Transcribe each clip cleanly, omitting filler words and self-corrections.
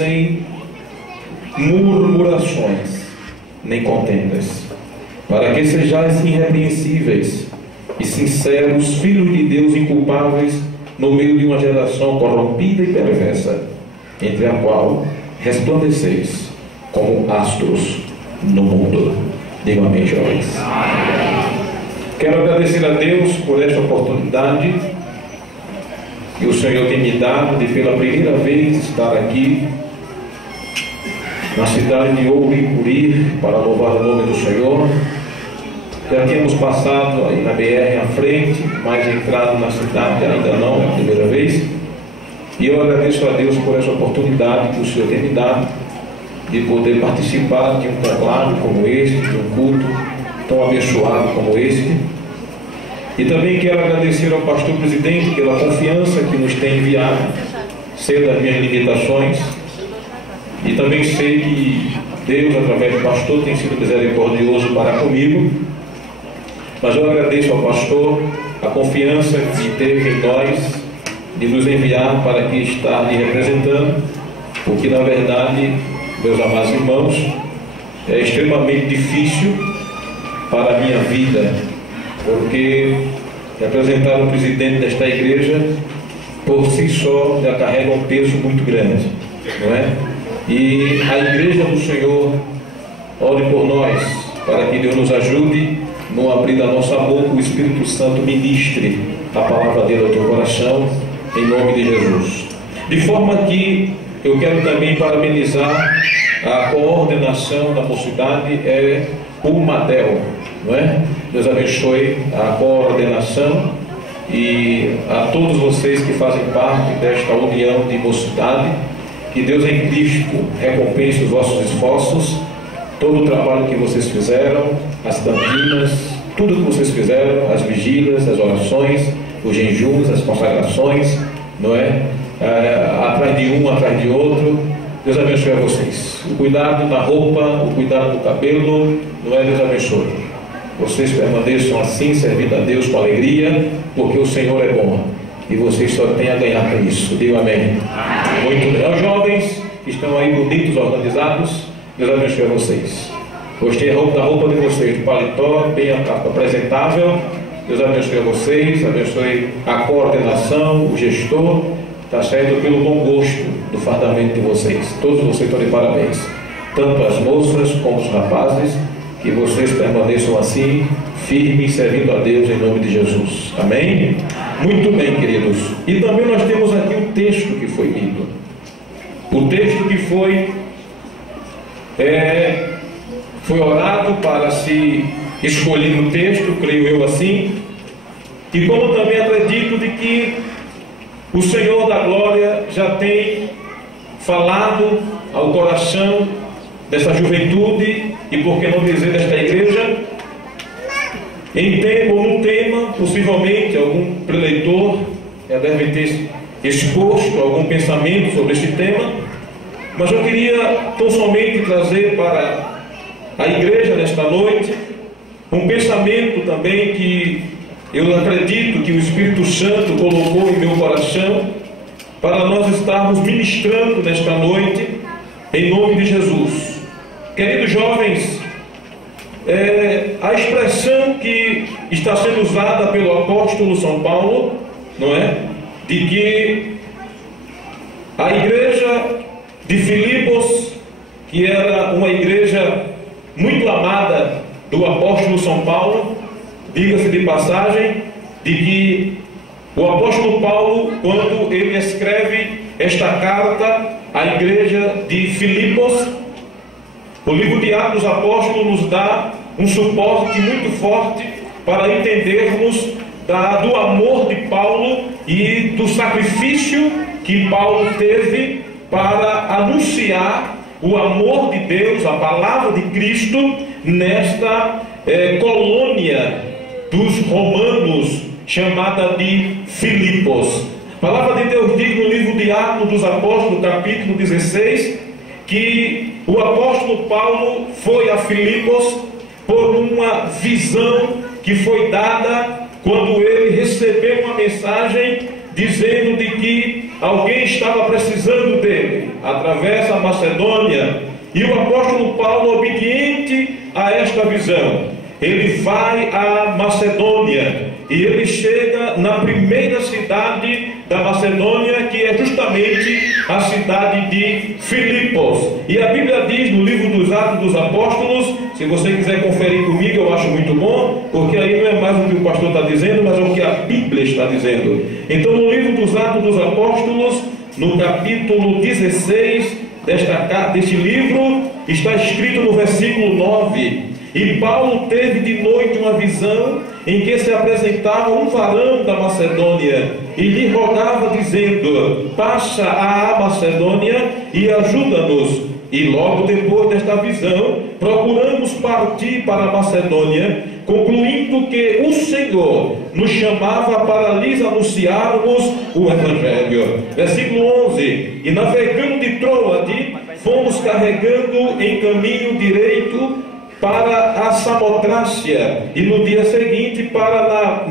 sem murmurações, nem contendas, para que sejais irrepreensíveis e sinceros, filhos de Deus inculpáveis, no meio de uma geração corrompida e perversa, entre a qual resplandeceis como astros no mundo. Digam amém, jovens. Quero agradecer a Deus por esta oportunidade que o Senhor tem me dado de pela primeira vez estar aqui na cidade de Ouro-Icuri para louvar o nome do Senhor. Já tínhamos passado aí na BR à frente, mas entrado na cidade ainda não, é a primeira vez. E eu agradeço a Deus por essa oportunidade que o Senhor tem me dado de poder participar de um conclave como este, de um culto tão abençoado como este. E também quero agradecer ao pastor presidente pela confiança que nos tem enviado, sei das minhas limitações, e também sei que Deus, através do pastor, tem sido misericordioso para comigo. Mas eu agradeço ao pastor a confiança que teve em nós, de nos enviar para aqui estar lhe representando, porque na verdade, meus amados irmãos, é extremamente difícil para a minha vida, porque representar o presidente desta igreja, por si só, já carrega um peso muito grande, não é? E a igreja do Senhor, ore por nós, para que Deus nos ajude no abrir da nossa boca, o Espírito Santo ministre a palavra dele ao teu coração, em nome de Jesus. De forma que eu quero também parabenizar a coordenação da mocidade, é o Madel, não é? Deus abençoe a coordenação e a todos vocês que fazem parte desta união de mocidade. Que Deus em Cristo recompense os vossos esforços, todo o trabalho que vocês fizeram, as cantinas, tudo que vocês fizeram, as vigílias, as orações, os jejuns, as consagrações, não é? Atrás de um, atrás de outro. Deus abençoe a vocês. O cuidado da roupa, o cuidado do cabelo, não é? Deus abençoe. Vocês permaneçam assim, servindo a Deus com alegria, porque o Senhor é bom. E vocês só têm a ganhar com isso. Diga amém. Muito bem. Os jovens que estão aí bonitos, organizados, Deus abençoe a vocês. Gostei da roupa de vocês, de paletó, bem apresentável. Deus abençoe a vocês, abençoe a coordenação, o gestor, está certo, pelo bom gosto do fardamento de vocês. Todos vocês estão de parabéns. Tanto as moças como os rapazes, que vocês permaneçam assim, firmes, servindo a Deus em nome de Jesus. Amém? Muito bem, queridos. E também nós temos aqui o texto que foi lido. O texto que foi orado para se escolher o texto, creio eu assim. E como também acredito de que o Senhor da Glória já tem falado ao coração dessa juventude, e por que não dizer desta igreja, num tema, possivelmente algum preleitor já deve ter exposto algum pensamento sobre este tema, mas eu queria tão somente trazer para a igreja nesta noite um pensamento também que eu acredito que o Espírito Santo colocou em meu coração para nós estarmos ministrando nesta noite em nome de Jesus. Queridos jovens, a expressão que está sendo usada pelo apóstolo São Paulo, não é? De que a igreja de Filipos, que era uma igreja muito amada do apóstolo São Paulo, diga-se de passagem, de que o apóstolo Paulo, quando ele escreve esta carta à igreja de Filipos, o livro de Atos dos Apóstolos nos dá um suporte muito forte para entendermos do amor de Paulo e do sacrifício que Paulo teve para anunciar o amor de Deus, a palavra de Cristo, nesta colônia dos romanos, chamada de Filipos. A palavra de Deus diz no livro de Atos dos Apóstolos, capítulo 16, que o apóstolo Paulo foi a Filipos por uma visão que foi dada quando ele recebeu uma mensagem dizendo de que alguém estava precisando dele, atravessa a Macedônia, e o apóstolo Paulo, obediente a esta visão, ele vai à Macedônia, e ele chega na primeira cidade da Macedônia, que é justamente a cidade de Filipos. E a Bíblia diz no livro dos Atos dos Apóstolos, se você quiser conferir comigo, eu acho muito bom, porque aí não é mais o que o pastor está dizendo, mas é o que a Bíblia está dizendo. Então, no livro dos Atos dos Apóstolos, no capítulo 16 deste livro, está escrito no versículo 9: e Paulo teve de noite uma visão em que se apresentava um varão da Macedônia e lhe rogava, dizendo: passa à Macedônia e ajuda-nos. E logo depois desta visão, procuramos partir para a Macedônia, concluindo que o Senhor nos chamava para lhes anunciarmos o Evangelho. Versículo 11: e navegando de Troade, fomos carregando em caminho direito para a Samotrácia, e no dia seguinte para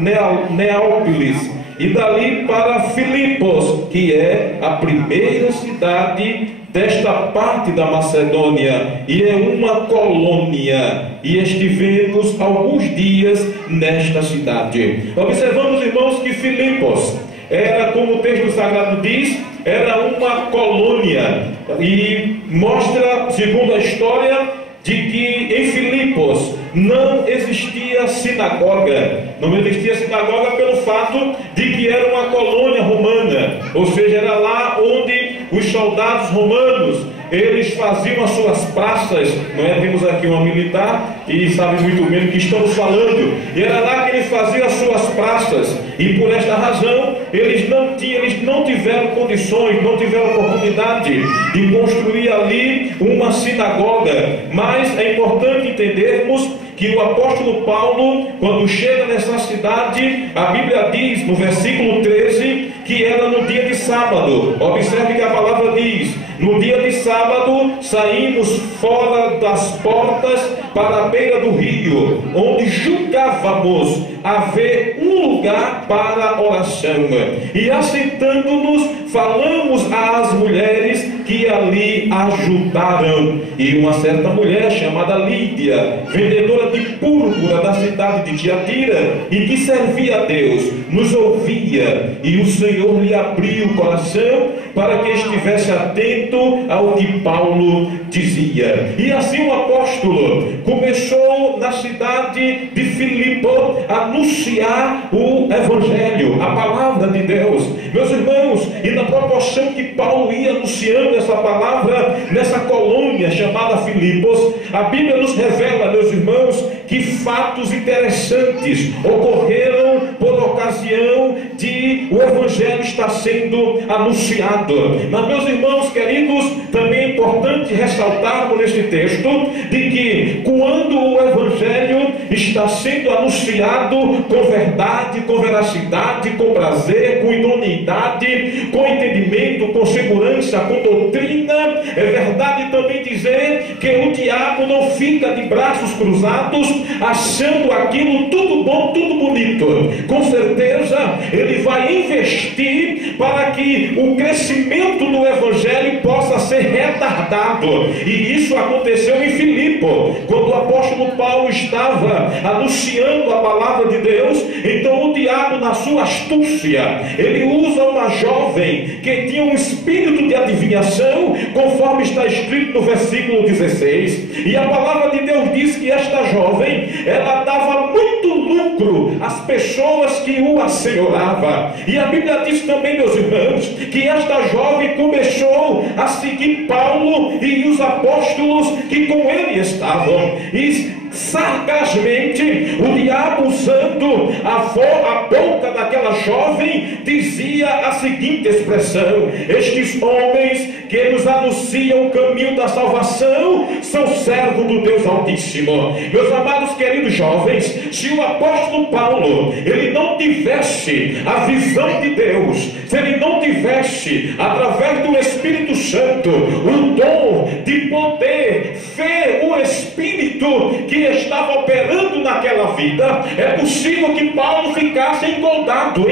Neápolis, e dali para Filipos, que é a primeira cidade desta parte da Macedônia, e é uma colônia, e estivemos alguns dias nesta cidade. Observamos, irmãos, que Filipos era, como o texto sagrado diz, era uma colônia, e mostra, segundo a história, de que em Filipos não existia sinagoga. Não existia sinagoga pelo fato de que era uma colônia romana, ou seja, era lá onde os soldados romanos, eles faziam as suas praças, não é? Temos aqui uma militar e sabe muito bem do que estamos falando, e era lá que ele fazia as suas praças, e por esta razão eles não tiveram condições, não tiveram oportunidade de construir ali uma sinagoga. Mas é importante entendermos que o apóstolo Paulo, quando chega nessa cidade, a Bíblia diz no versículo 13 que era no dia de sábado. Observe que a palavra diz: no dia de sábado saímos fora das portas para a beira do rio, onde julgávamos haver um lugar para oração, e assentando-nos falamos às mulheres que ali ajudaram. E uma certa mulher chamada Lídia, vendedora de púrpura da cidade de Tiatira, e que servia a Deus, nos ouvia, e o Senhor lhe abriu o coração para que estivesse atento ao que Paulo dizia. E assim o apóstolo começou na cidade de Filipe a anunciar o Evangelho, a palavra de Deus. Meus irmãos, e na proporção que Paulo ia anunciando essa palavra nessa colônia chamada Filipos, a Bíblia nos revela, meus irmãos, que fatos interessantes ocorreram por ocasião de o Evangelho estar sendo anunciado. Mas, meus irmãos queridos, também é importante ressaltarmos neste texto de que quando o Evangelho está sendo anunciado com verdade, com veracidade, com prazer, com idoneidade, com entendimento, com segurança, com doutrina, é verdade também dizer que o diabo não fica de braços cruzados achando aquilo tudo bom, tudo bonito. Com certeza ele vai investir para que o crescimento do Evangelho possa ser retardado. E isso aconteceu em Filipe, quando o apóstolo Paulo estava anunciando a palavra de Deus. Então o diabo, na sua astúcia, ele usa uma jovem que tinha um espírito de adivinhação, conforme está escrito no versículo 16, e a palavra de Deus diz que esta jovem, ela dava muito lucro às pessoas que o assenhorava. E a Bíblia diz também, meus irmãos, que esta jovem começou a seguir Paulo e os apóstolos que com ele estavam, e sarcasticamente o diabo, usando a boca daquela jovem, dizia a seguinte expressão: estes homens que nos anunciam o caminho da salvação são servos do Deus Altíssimo. Meus amados queridos jovens, se o apóstolo Paulo ele não tivesse a visão de Deus, se ele não tivesse através do Espírito Santo o dom de poder ver o Espírito Espírito que estava operando naquela vida, é possível que Paulo ficasse enganado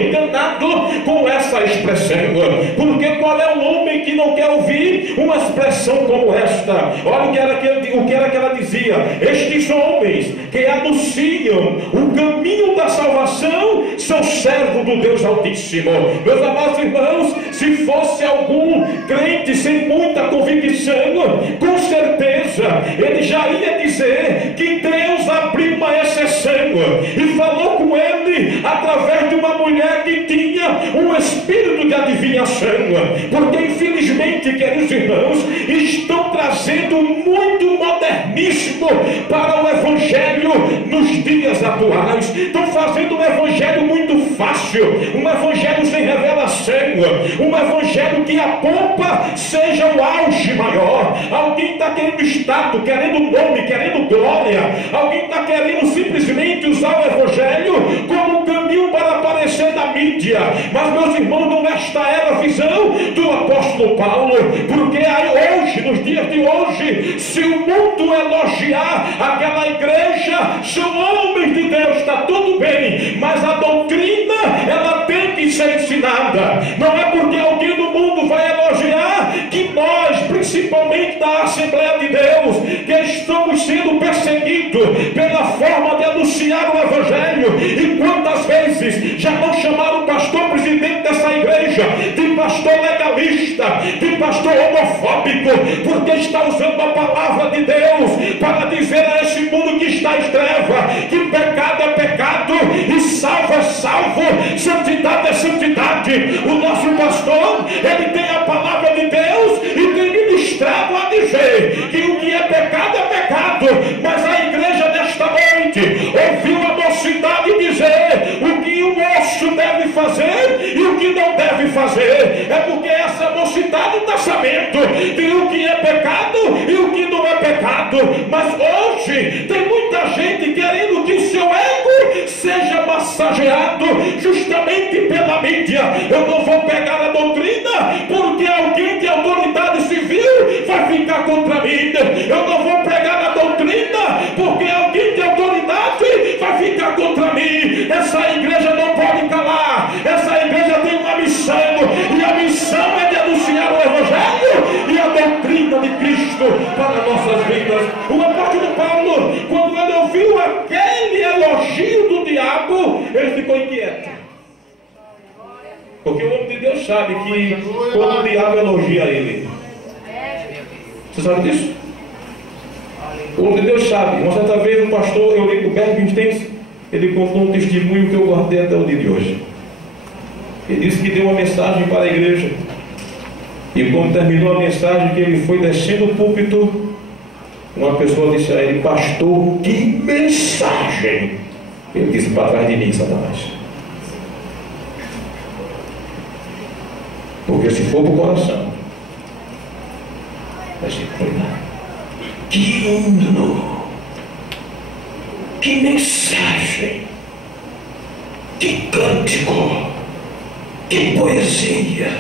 com essa expressão. Porque qual é o homem que não quer ouvir uma expressão como esta? Olha o que era que ela dizia: estes homens que anunciam o caminho da salvação são servos do Deus Altíssimo. Meus amados irmãos, se fosse algum crente sem muita convicção, com certeza ele já ia dizer que Deus abriu uma exceção e falou com ele através de uma mulher que tinha um espírito de adivinhação. Porque infelizmente, queridos irmãos, estão trazendo muito modernismo para o evangelho nos dias atuais. Estão fazendo um evangelho muito fácil, um evangelho sem revelação, um evangelho que a pompa seja o auge maior. Alguém está querendo status, querendo nome, querendo glória. Alguém está querendo simplesmente usar o evangelho como um caminho para aparecer na mídia. Mas, meus irmãos, não esta era a visão do apóstolo Paulo. Porque aí hoje, nos dias de hoje, se o mundo elogiar aquela igreja, são homens de Deus, está tudo bem, mas a doutrina, ela tem que ser ensinada. Não é porque alguém do mundo vai elogiar que nós, principalmente da Assembleia de Deus, que estamos sendo perseguidos pela forma de anunciar o evangelho. E quantas vezes já não chamaram o pastor presidente dessa igreja de pastor legalista, de pastor homofóbico, porque está usando a palavra de Deus para dizer a esse mundo que está em treva que pecado é pecado e salvo é salvo, santidade é santidade. O nosso pastor, ele tem a palavra de Deus e tem ministrado a dizer que o que é pecado, mas a igreja desta noite ouviu a mocidade dizer o que o moço deve fazer e o que não deve fazer. É porque essa mocidade está sabendo de o que é pecado e o que não é pecado. Mas hoje tem muita gente querendo que o seu ego seja massageado justamente pela mídia. Eu não vou pegar a doutrina porque alguém de autoridade civil vai ficar contra mim. Eu não vou pegar a doutrina porque alguém de autoridade vai ficar contra mim. Essa igreja não pode calar. Essa igreja tem uma missão, e a missão é de anunciar o evangelho e a doutrina de Cristo para nossas vidas. O apóstolo Paulo, quando ele ouviu aquele elogio do diabo, ele ficou inquieto. Porque o homem de Deus sabe que quando o diabo elogia ele, você sabe disso? O homem de Deus sabe. Uma certa vez um pastor, eu li com o Bergstens, ele contou um testemunho que eu guardei até o dia de hoje. Ele disse que deu uma mensagem para a igreja, e quando terminou a mensagem, que ele foi descendo o púlpito, uma pessoa disse a ele: pastor, que mensagem! Ele disse: para trás de mim, Satanás. Porque se for para o coração, vai ser cuidado. Que hino, que mensagem, que cântico, que poesia.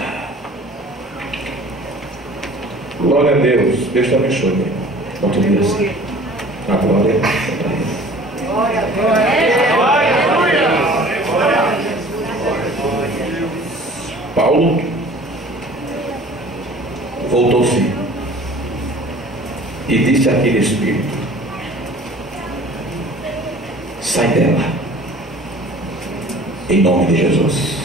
Glória a Deus. Deus te abençoe, meu irmão. Continue assim. A glória é para Ele. Glória, glória, glória. Paulo voltou-se e disse àquele espírito: sai dela, em nome de Jesus.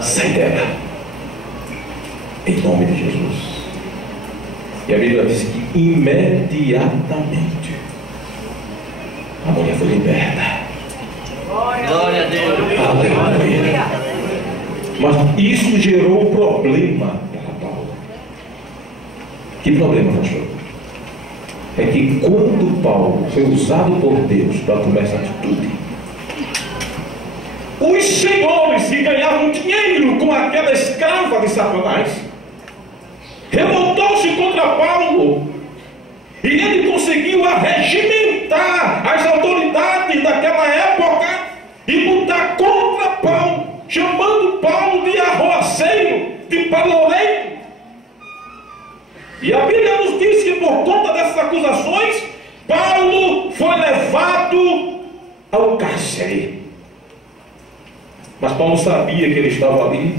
Sai dela, em nome de Jesus. E a Bíblia diz que imediatamente a mulher foi liberta. Glória a Deus. Aleluia. Mas isso gerou um problema para Paulo. Que problema, pastor? É que quando Paulo foi usado por Deus para tomar essa atitude, os senhores que ganhavam dinheiro com aquela escrava de Satanás revoltou-se contra Paulo, e ele conseguiu arregimentar as autoridades daquela época e lutar contra Paulo, chamando Paulo de arroaceiro, de paloreiro. E a Bíblia nos diz que por conta dessas acusações, Paulo foi levado ao cárcere. Mas Paulo sabia que ele estava ali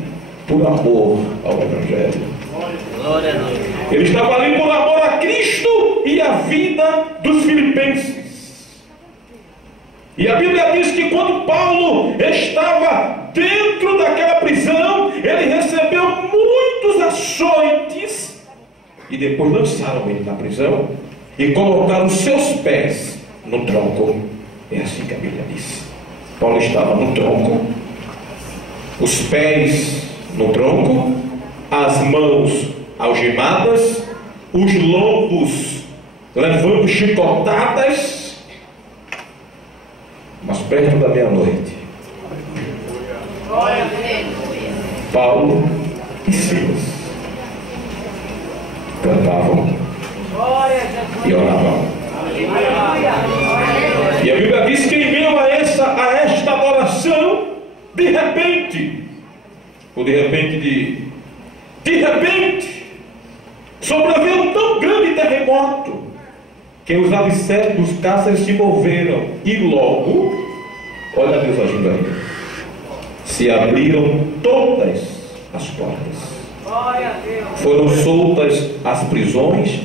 por amor ao Evangelho. Ele estava ali por amor a Cristo e a vida dos filipenses. E a Bíblia diz que quando Paulo estava dentro daquela prisão, ele recebeu muitos açoites. E depois lançaram ele na prisão e colocaram os seus pés no tronco. É assim que a Bíblia diz. Paulo estava no tronco, os pés no tronco, as mãos algemadas, os lombos levando chicotadas. Mas perto da meia-noite, Paulo e Silas cantavam e oravam. E a Bíblia diz que em meio a esta adoração, de repente, sobreveio um tão grande terremoto que os alicerces dos cárceres se moveram e logo, olha Deus ajuda aí, se abriram todas as portas. Foram soltas as prisões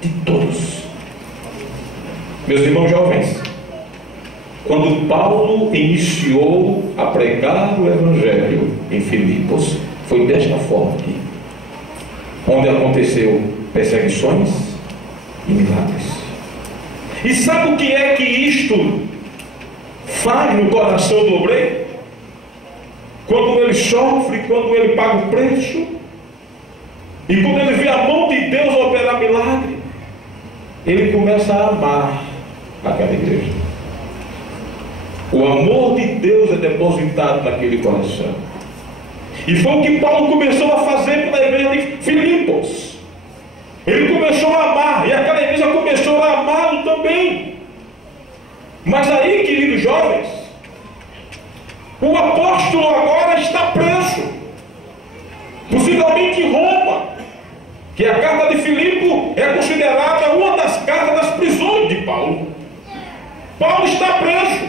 de todos. Meus irmãos jovens, quando Paulo iniciou a pregar o Evangelho em Filipos, foi desta forma aqui, onde aconteceu perseguições e milagres. E sabe o que é que isto faz no coração do obreiro? Quando ele sofre, quando ele paga o preço, e quando ele vê a mão de Deus operar milagre, ele começa a amar aquela igreja. O amor de Deus é depositado naquele coração. E foi o que Paulo começou a fazer pela igreja de Filipos. Ele começou a amar, e aquela igreja começou a amá-lo também. Mas aí, queridos jovens, o apóstolo agora está preso, possivelmente em Roma, que a carta de Filipe é considerada uma das cartas das prisões de Paulo. Paulo está preso,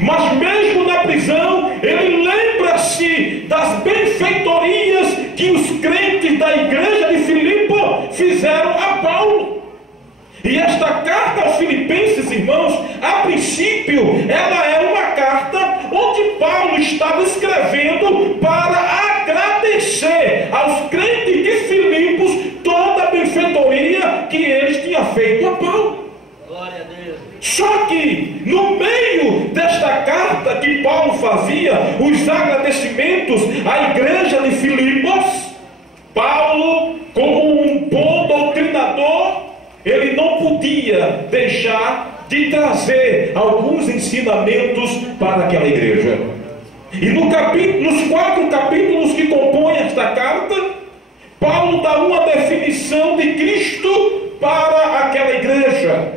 mas mesmo na prisão, ele lembra-se das benfeitorias que os crentes da igreja de Filipe fizeram a Paulo. E esta carta aos Filipenses, irmãos, a princípio, ela é uma carta onde Paulo estava escrevendo para agradecer aos crentes de Filipos toda a benfeitoria que eles tinham feito a Paulo. Glória a Deus. Só que no meio desta carta que Paulo fazia os agradecimentos à igreja de Filipos, Paulo, como um bom doutrinador, ele não podia deixar de trazer alguns ensinamentos para aquela igreja. E nos 4 capítulos que compõem esta carta, Paulo dá uma definição de Cristo para aquela igreja.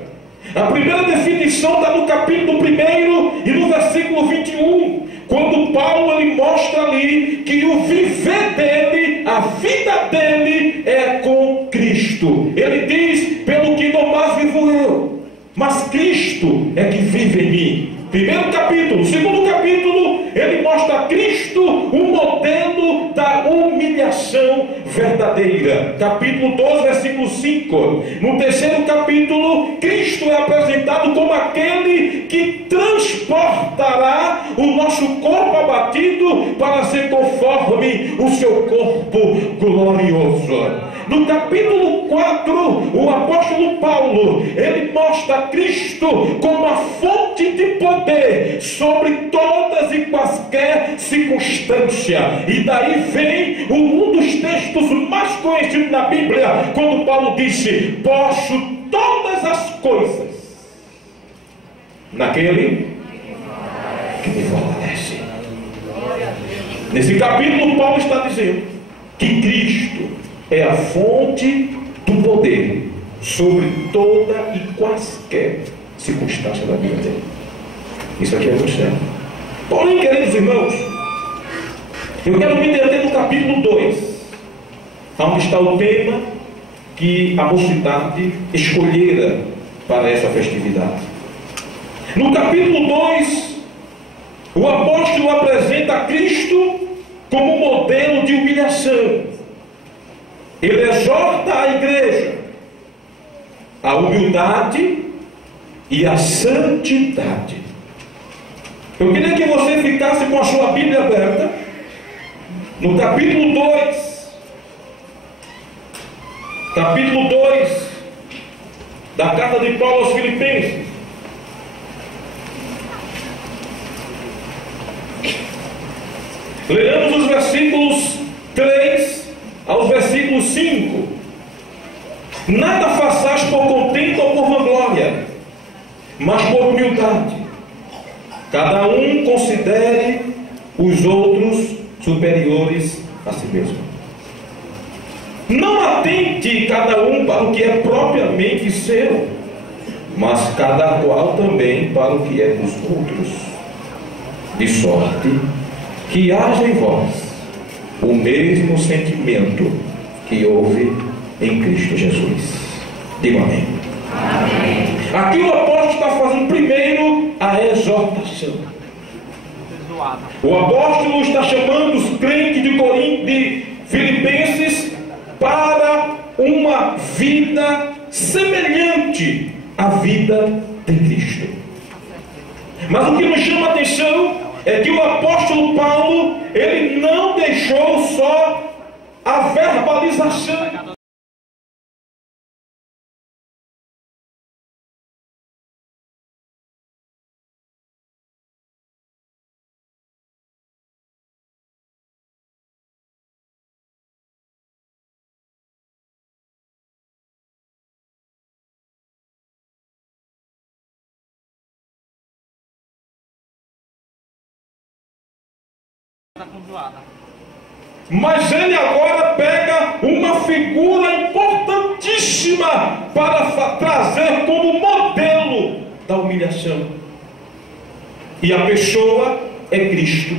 A primeira definição está no capítulo 1 e no versículo 21, quando Paulo ele mostra ali que o viver dele, a vida dele é com Cristo. Ele diz: pelo que não mais vivo eu, mas Cristo é que vive em mim. Primeiro capítulo. Segundo capítulo, ele mostra a Cristo um modelo da humilhação verdadeira. Capítulo 12, versículo 5. No terceiro capítulo, Cristo é apresentado como aquele que transportará o nosso corpo abatido para ser conforme o seu corpo glorioso. No capítulo 4, o apóstolo Paulo, ele mostra Cristo como a fonte de poder sobre todas e quaisquer circunstâncias. E daí vem um dos textos mais conhecidos na Bíblia, quando Paulo disse: posso todas as coisas naquele que me fortalece. Nesse capítulo, Paulo está dizendo que Cristo é a fonte do poder sobre toda e quaisquer circunstância da vida dele. Isso aqui é muito sério. Porém, queridos irmãos, eu quero me deter no capítulo 2, onde está o tema que a mocidade escolhera para essa festividade. No capítulo 2, o apóstolo apresenta Cristo como modelo de humilhação. Ele exorta a igreja à humildade e à santidade. Eu queria que você ficasse com a sua Bíblia aberta no capítulo 2. Capítulo 2 da carta de Paulo aos Filipenses. Leamos os versículos 3 aos versículos 5. Nada façais por contento ou por vanglória, mas por humildade. Cada um considere os outros superiores a si mesmo. Não atente cada um para o que é propriamente seu, mas cada qual também para o que é dos outros. De sorte que haja em vós o mesmo sentimento que houve em Cristo Jesus. Diga amém. Amém. Aqui o apóstolo está fazendo primeiro a exortação. O apóstolo está chamando os crentes de Filipenses para uma vida semelhante à vida de Cristo. Mas o que nos chama a atenção é que o apóstolo Paulo, ele não deixou só a verbalização. Mas ele agora pega uma figura importantíssima para trazer como modelo da humilhação. E a pessoa é Cristo.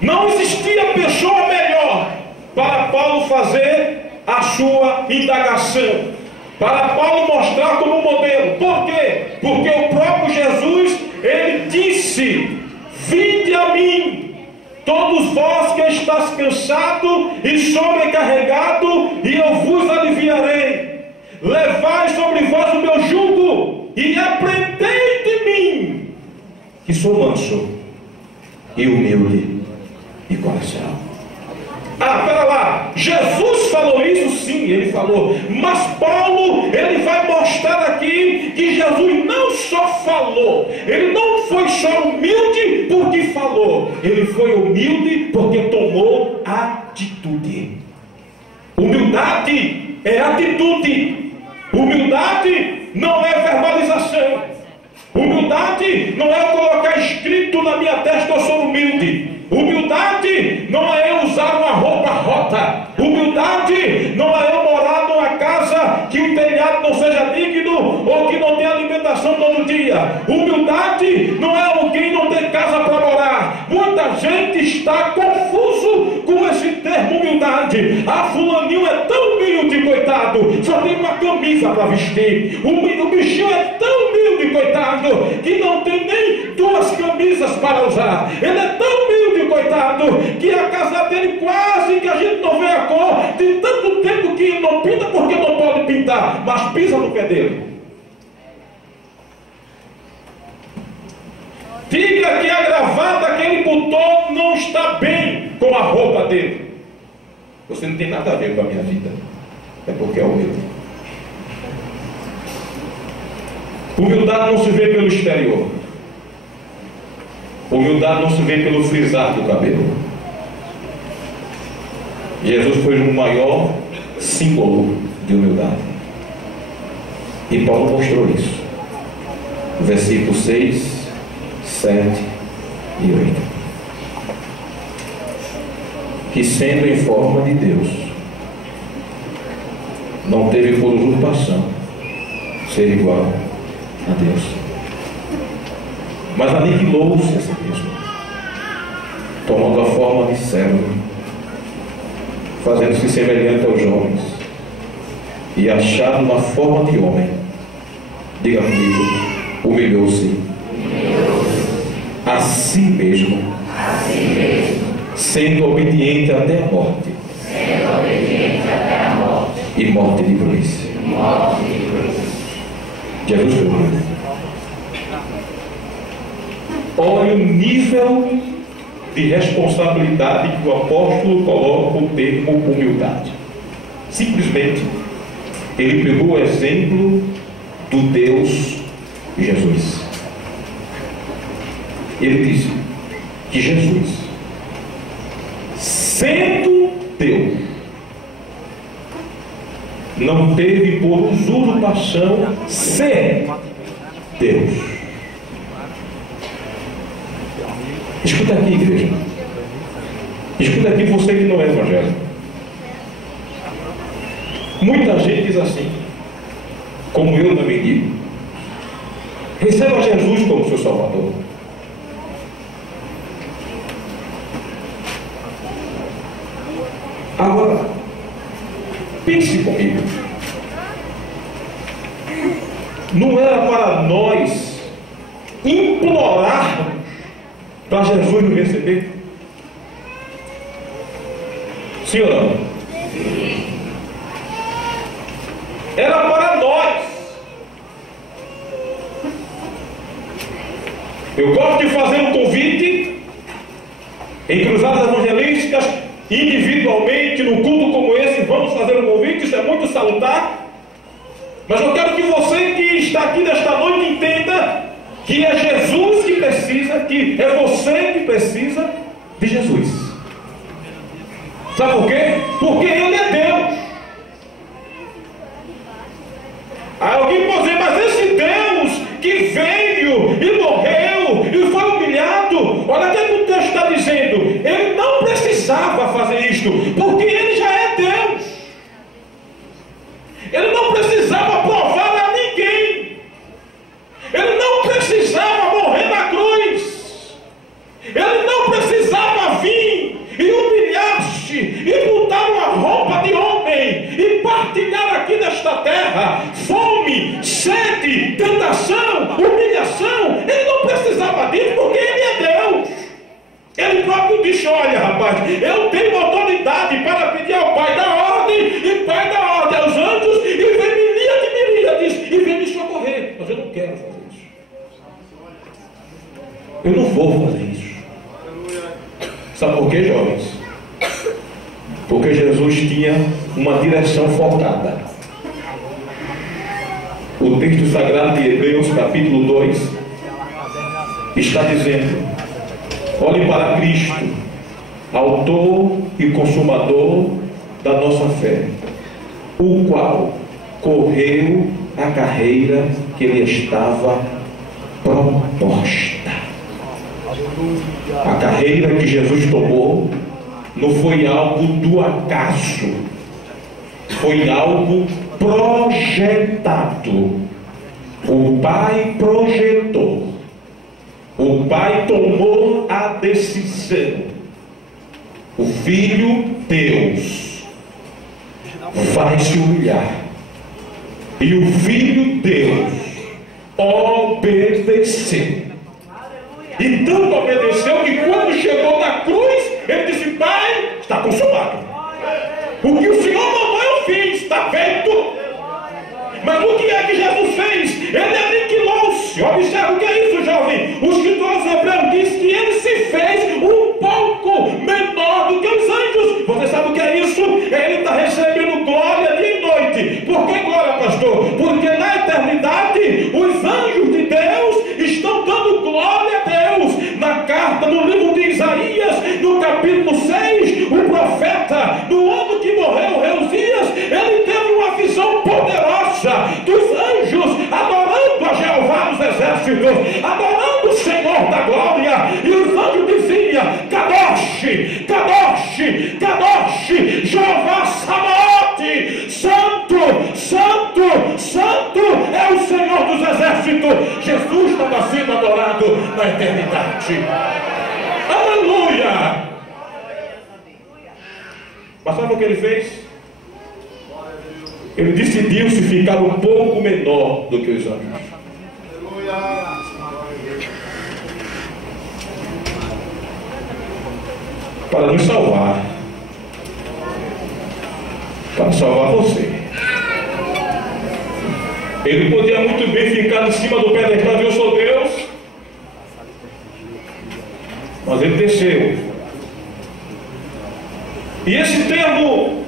Não existia pessoa melhor para Paulo fazer a sua indagação, para Paulo mostrar como modelo. Por quê? Porque o próprio Jesus, ele disse: vinde a mim, todos vós que estáis cansados e sobrecarregados, e eu vos aliviarei. Levai sobre vós o meu jugo e aprendei de mim, que sou manso e humilde de coração. Pera lá, Jesus falou isso? Sim, ele falou. Mas Paulo, ele vai mostrar aqui que Jesus não só falou, ele não foi só humilde porque falou, ele foi humilde porque tomou atitude. Humildade é atitude. Humildade não é verbalização. Humildade não é eu colocar escrito na minha testa: eu sou humilde. Humildade não é eu usar uma roupa rota. Humildade não é eu morar numa casa que o telhado não seja digno ou que não tenha alimentação todo dia. Humildade não é alguém não ter casa para morar. Muita gente está confuso com esse termo humildade. Fulaninho é tão humilde, coitado, só tem uma camisa para vestir. O bichinho é tão humilde, coitado, que não tem nem duas camisas para usar. Ele é tão humilde, coitado, que a casa dele quase que a gente não vê a cor, de tanto tempo que ele não pinta porque não pode pintar, mas pisa no pé dele. Diga que a gravata que ele botou não está bem com a roupa dele. Você não tem nada a ver com a minha vida, é porque é humilde. Humildade não se vê pelo exterior. Humildade não se vê pelo frisar do cabelo. Jesus foi o maior símbolo de humildade. E Paulo mostrou isso. Versículos 6, 7 e 8. Que sendo em forma de Deus, não teve por usurpação ser igual a Deus, mas aniquilou-se a si mesmo, tomando a forma de servo, fazendo-se semelhante aos homens, e achado na forma de homem, diga comigo, humilhou-se a si mesmo, sendo obediente até a morte, e morte de cruz. Jesus foi humilde. Olha o nível de responsabilidade que o apóstolo coloca o termo humildade. Simplesmente ele pegou o exemplo do Deus Jesus. Ele disse que Jesus, sendo Deus, não teve por usurpação ser Deus. Escuta aqui, igreja. Escuta aqui, você que não é evangélico. Muita gente diz assim, como eu também digo: receba Jesus como seu Salvador. Agora, pense comigo. Não era para nós implorarmos para Jesus nos receber? Sim ou não? Era para nós. Eu gosto de fazer um convite em cruzadas evangelísticas, individualmente, num culto como esse. Vamos fazer um convite, isso é muito salutar. Mas eu quero que você que está aqui nesta noite entenda que é Jesus que precisa, que é você que precisa de Jesus. Sabe por quê? Porque Ele é Deus. Aí alguém pode dizer: mas esse Deus que veio e morreu e foi humilhado, olha o que o texto está dizendo. Ele não precisava fazer isto, porque Ele já é Deus. Ele não precisava provar a ninguém. Ele não precisava morrer na cruz. Ele não precisava vir e humilhar-se e botar uma roupa de homem e partilhar aqui nesta terra fome, sede, tentação, humilhação. Ele não precisava disso, porque Ele é Deus. Ele próprio disse: olha, rapaz, eu tenho autoridade para pedir ao Pai da ordem e Pai da ordem aos anjos, e vem miríades e vem me socorrer. Mas eu não quero fazer isso. Eu não vou fazer isso. Sabe por quê, jovens? Porque Jesus tinha uma direção focada. O texto sagrado de Hebreus, capítulo 2, está dizendo: olhe para Cristo, autor e consumador da nossa fé, o qual correu a carreira que lhe estava proposta. A carreira que Jesus tomou não foi algo do acaso, foi algo projetado. O Pai projetou, o Pai tomou a decisão. O Filho Deus vai se humilhar, e o Filho Deus obedeceu. E tanto obedeceu que quando chegou na cruz, ele disse: Pai, está consumado. O que o Senhor mandou eu fiz, está feito. Mas o que é que Jesus fez? Ele aniquilou-se. Observe o que é isso, jovem. O escritor aos Hebreus diz que ele se fez um pouco menor do que os anjos. Você sabe o que é isso? Ele está recebendo glória dia e noite. Por que glória, pastor? Porque na eternidade os anjos de Deus estão dando glória a Deus. Na carta, no livro de Isaías, no capítulo 6, o profeta, no ano que morreu o rei Uzias, ele teve uma visão poderosa dos anjos adorando a Jeová dos exércitos, adorando o Senhor da glória, e os anjos diziam: Kadosh, Kadosh, Kadosh, Jeová Sabaoth, Santo, Santo, Santo é o Senhor dos exércitos. Jesus estava sendo adorado na eternidade. Aleluia! Mas sabe o que ele fez? ele decidiu-se ficar um pouco menor do que os anjos. Para nos salvar. Para salvar você. Ele podia muito bem ficar em cima do pedestal de eu sou Deus, mas ele desceu. E esse termo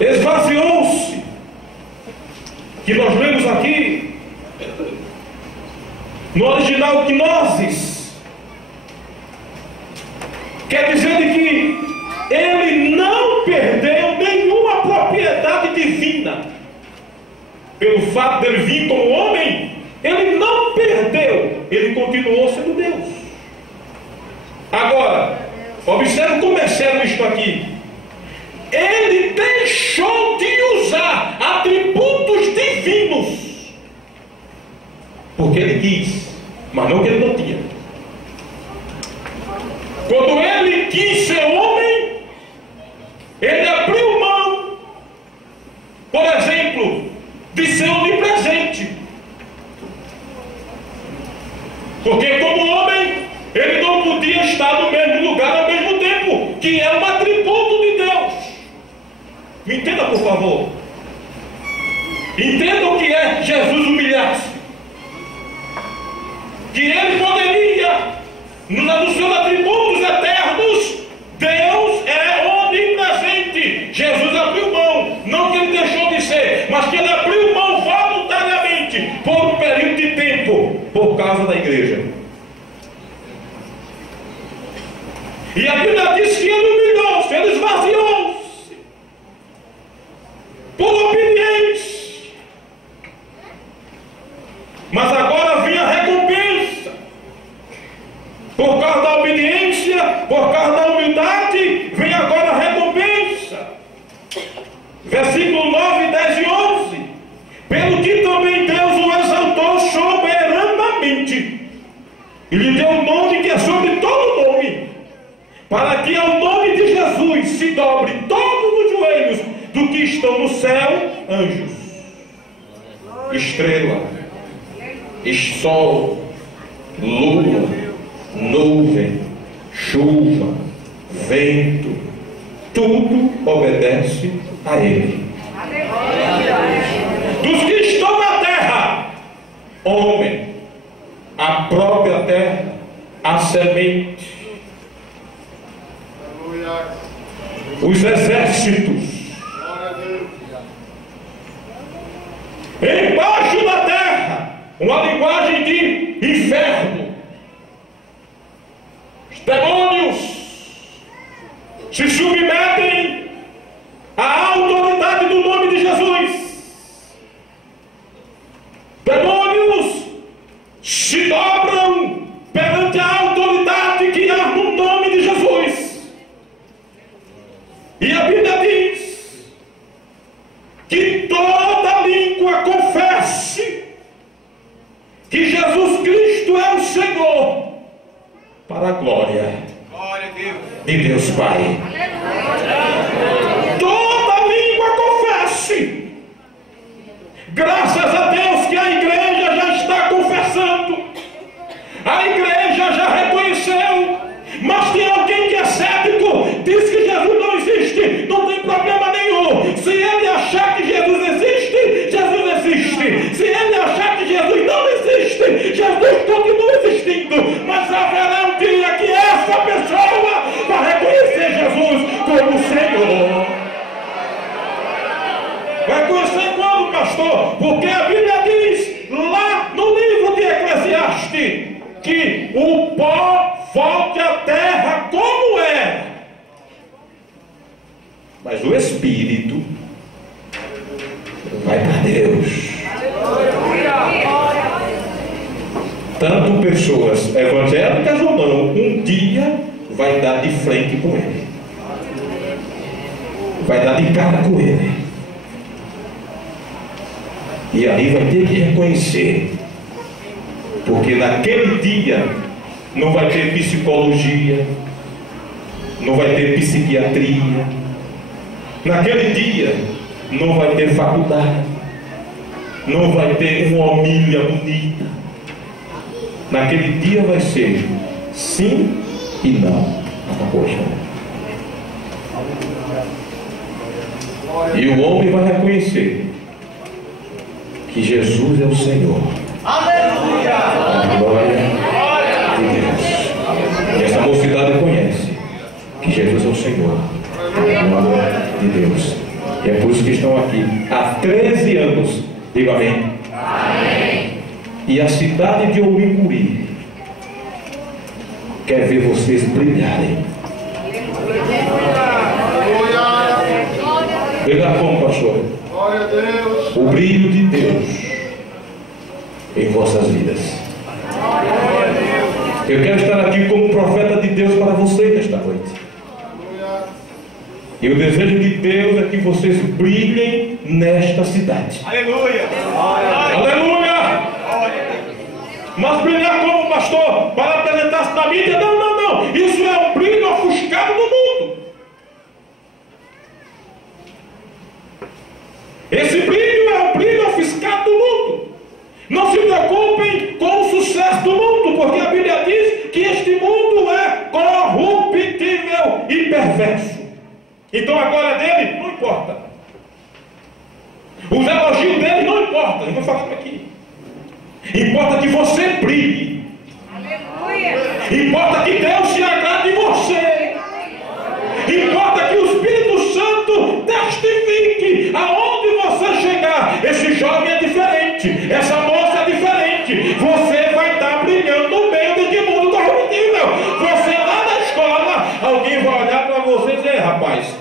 esvaziou-se, que nós lemos aqui no original gnoses, quer dizer que ele não perdeu nenhuma propriedade divina. Pelo fato dele vir como homem, ele não perdeu, ele continuou sendo Deus. Agora, observe como é sério isto aqui. Ele deixou de usar atributos divinos, porque ele quis, mas não que ele não tinha. Quando ele quis ser homem, ele abriu mão, por exemplo, de ser onipresente. Porque como homem, ele não podia estar no mesmo lugar ao mesmo tempo, que é um atributo de Deus. Me entenda, por favor. Entenda o que é Jesus humilhar-se. Que ele poderia, nos seus atributos eternos, Deus é onipresente. Jesus abriu mão, não que ele deixou de ser, mas que ele abriu mão voluntariamente, por um período de tempo, por causa da igreja. E a Bíblia diz que ele humilhou-se, ele esvaziou-se, por obediência. Mas agora vinha a recompensa. Por causa da obediência, por causa da humildade, vem agora a recompensa. Versículo 9, 10 e 11. Pelo que também Deus o exaltou soberanamente, e lhe deu um nome que é sobre todo nome, para que ao nome de Jesus se dobre todos os joelhos do que estão no céu, anjos, estrela, sol, lua, nuvem, chuva, vento, tudo obedece a Ele. Dos que estão na terra, homem, a própria terra, a semente, os exércitos, embaixo da terra, uma linguagem de inferno, os demônios se submetem à autoridade do nome de Jesus. Demônios se dobram perante a autoridade que há no nome de Jesus. E a Bíblia diz que toda língua confesse que Jesus Cristo é o Senhor, para a glória de Deus Pai. Toda língua confesse. Graças a Deus que a igreja já está confessando. A igreja já reconheceu. Mas tem alguém que é cético, diz que Jesus não existe. Não tem problema nenhum. Se ele achar que Jesus existe, Jesus existe. Se ele achar que Jesus não existe, Jesus continua existindo. Mas haverá um dia que essa pessoa vai reconhecer Jesus como Senhor. Vai conhecer quando, pastor? Porque a Bíblia diz lá no livro de Eclesiastes que o pó volte à terra como é, mas o Espírito vai para Deus. Tanto pessoas evangélicas ou não, um dia vai dar de frente com Ele, vai dar de cara com Ele, e aí vai ter que reconhecer, porque naquele dia não vai ter psicologia, não vai ter psiquiatria, Naquele dia não vai ter faculdade, não vai ter uma homilha bonita. Naquele dia vai ser sim e não. Poxa. E o homem vai reconhecer que Jesus é o Senhor. Aleluia! Glória a Deus. E essa mocidade conhece que Jesus é o Senhor. Glória de Deus. E é por isso que estão aqui há 13 anos. Diga amém. Amém. E a cidade de Ouricuri quer ver vocês brilharem. Brilhar como, pastor? Glória a Deus. O brilho de Deus em vossas vidas. Eu quero estar aqui como profeta de Deus para vocês nesta noite. E o desejo de Deus é que vocês brilhem nesta cidade. Aleluia. Aleluia! Mas brilhar como, pastor? Para apresentar-se na mídia? Não, não, não. Isso é um brilho ofuscado do mundo. Esse brilho é um brilho ofuscado do mundo. Não se preocupem com o sucesso do mundo, porque a Bíblia diz que este mundo é corruptível e perverso. Então a glória dele não importa. Os elogios dele não importam. Eu vou falar aqui. Importa que você brilhe. Aleluia. Importa que Deus se agrade em você. Importa que o Espírito Santo testifique aonde você chegar. Esse jovem é diferente. Essa moça é diferente. Você vai estar brilhando no meio desse mundo corruptível. Você lá na escola, alguém vai olhar para você e dizer: rapaz,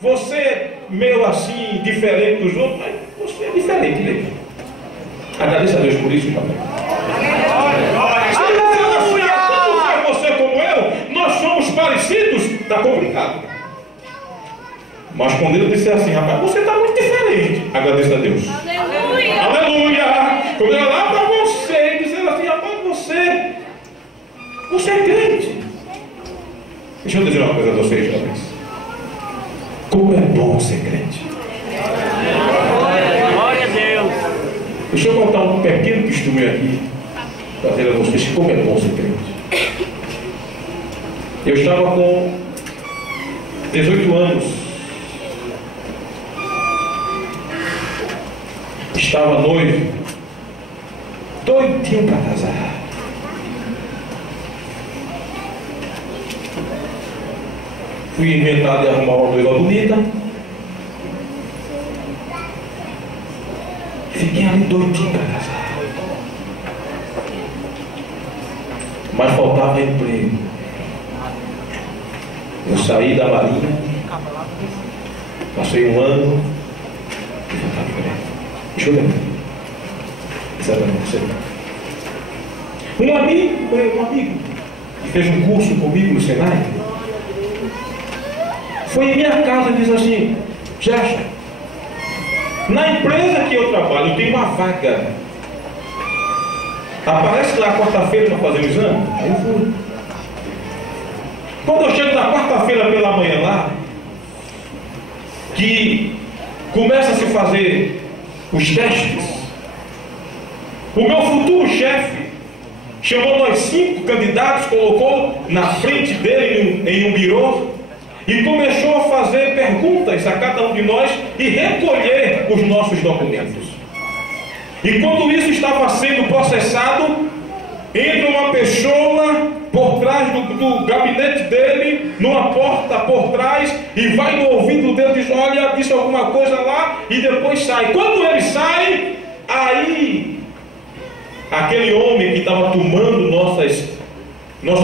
você é meio assim, diferente dos outros, mas você é diferente mesmo. Agradeça a Deus por isso, irmão. Se você como eu, nós somos parecidos, está complicado. Mas quando ele disser assim: rapaz, você está muito diferente, agradeça a Deus. Aleluia! Aleluia! Quando eu olhar para você e dizer assim: rapaz, você é crente. Deixa eu dizer uma coisa a vocês, jovens. Como é bom ser crente. Glória a Deus. Deixa eu contar um pequeno testemunho aqui para dizer a vocês como é bom ser crente. Eu estava com 18 anos. Estava noivo, doidinho para casar. Fui inventar de arrumar uma noiva bonita. Fiquei ali doidinho para casar. Mas faltava emprego. Eu saí da Marinha, passei um ano e faltava emprego. Deixa eu ver. Exatamente. Um amigo que fez um curso comigo no Senai, foi em minha casa e disse assim: Gerson, na empresa que eu trabalho tem uma vaga. Aparece lá quarta-feira para fazer o exame? Aí eu fui. Quando eu chego na quarta-feira pela manhã lá, que começa a se fazer os testes, o meu futuro chefe chamou nós 5 candidatos, colocou na frente dele em um birô e começou a fazer perguntas a cada um de nós e recolher os nossos documentos. E quando isso estava sendo processado, entra uma pessoa por trás do gabinete dele, numa porta por trás, e vai no ouvido dele e diz: olha, disse alguma coisa lá, e depois sai. Quando ele sai, aí aquele homem que estava tomando nossos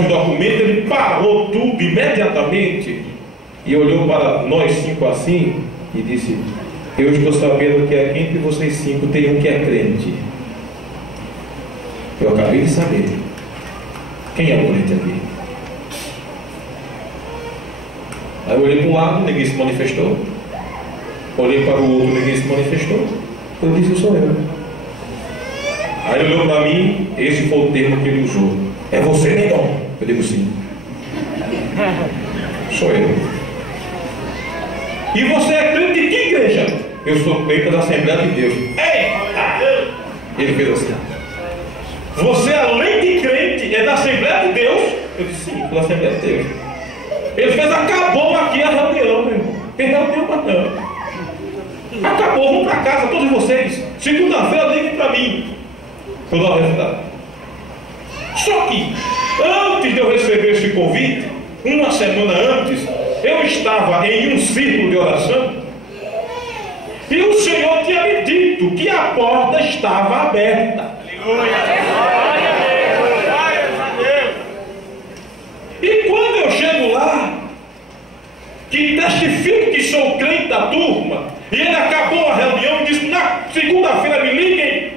documentos, ele parou tudo imediatamente e olhou para nós 5 assim e disse: eu estou sabendo que aqui entre vocês 5 tem um que é crente. Eu acabei de saber. Quem é o crente aqui? Aí eu olhei para um lado, ninguém se manifestou. Olhei para o outro, ninguém se manifestou. Eu disse: sou eu. Aí ele olhou para mim, esse foi o termo que ele usou: é você, negão? Eu digo: sim. Sou eu. E você é crente de que igreja? Eu sou crente da Assembleia de Deus. Eita! Ele fez assim. Você, além de crente, é da Assembleia de Deus? Eu disse, sim, da Assembleia de Deus. Ele fez, acabou aqui a reunião, meu irmão. Tem reunião para não. Acabou, vamos para casa, todos vocês. Segunda-feira, liguem para mim. Vou dar o resultado. Só que, antes de eu receber esse convite, uma semana antes, eu estava em um círculo de oração e o Senhor tinha me dito que a porta estava aberta. E quando eu chego lá, que testifico que sou crente da turma, e ele acabou a reunião e disse, na segunda-feira me liguem.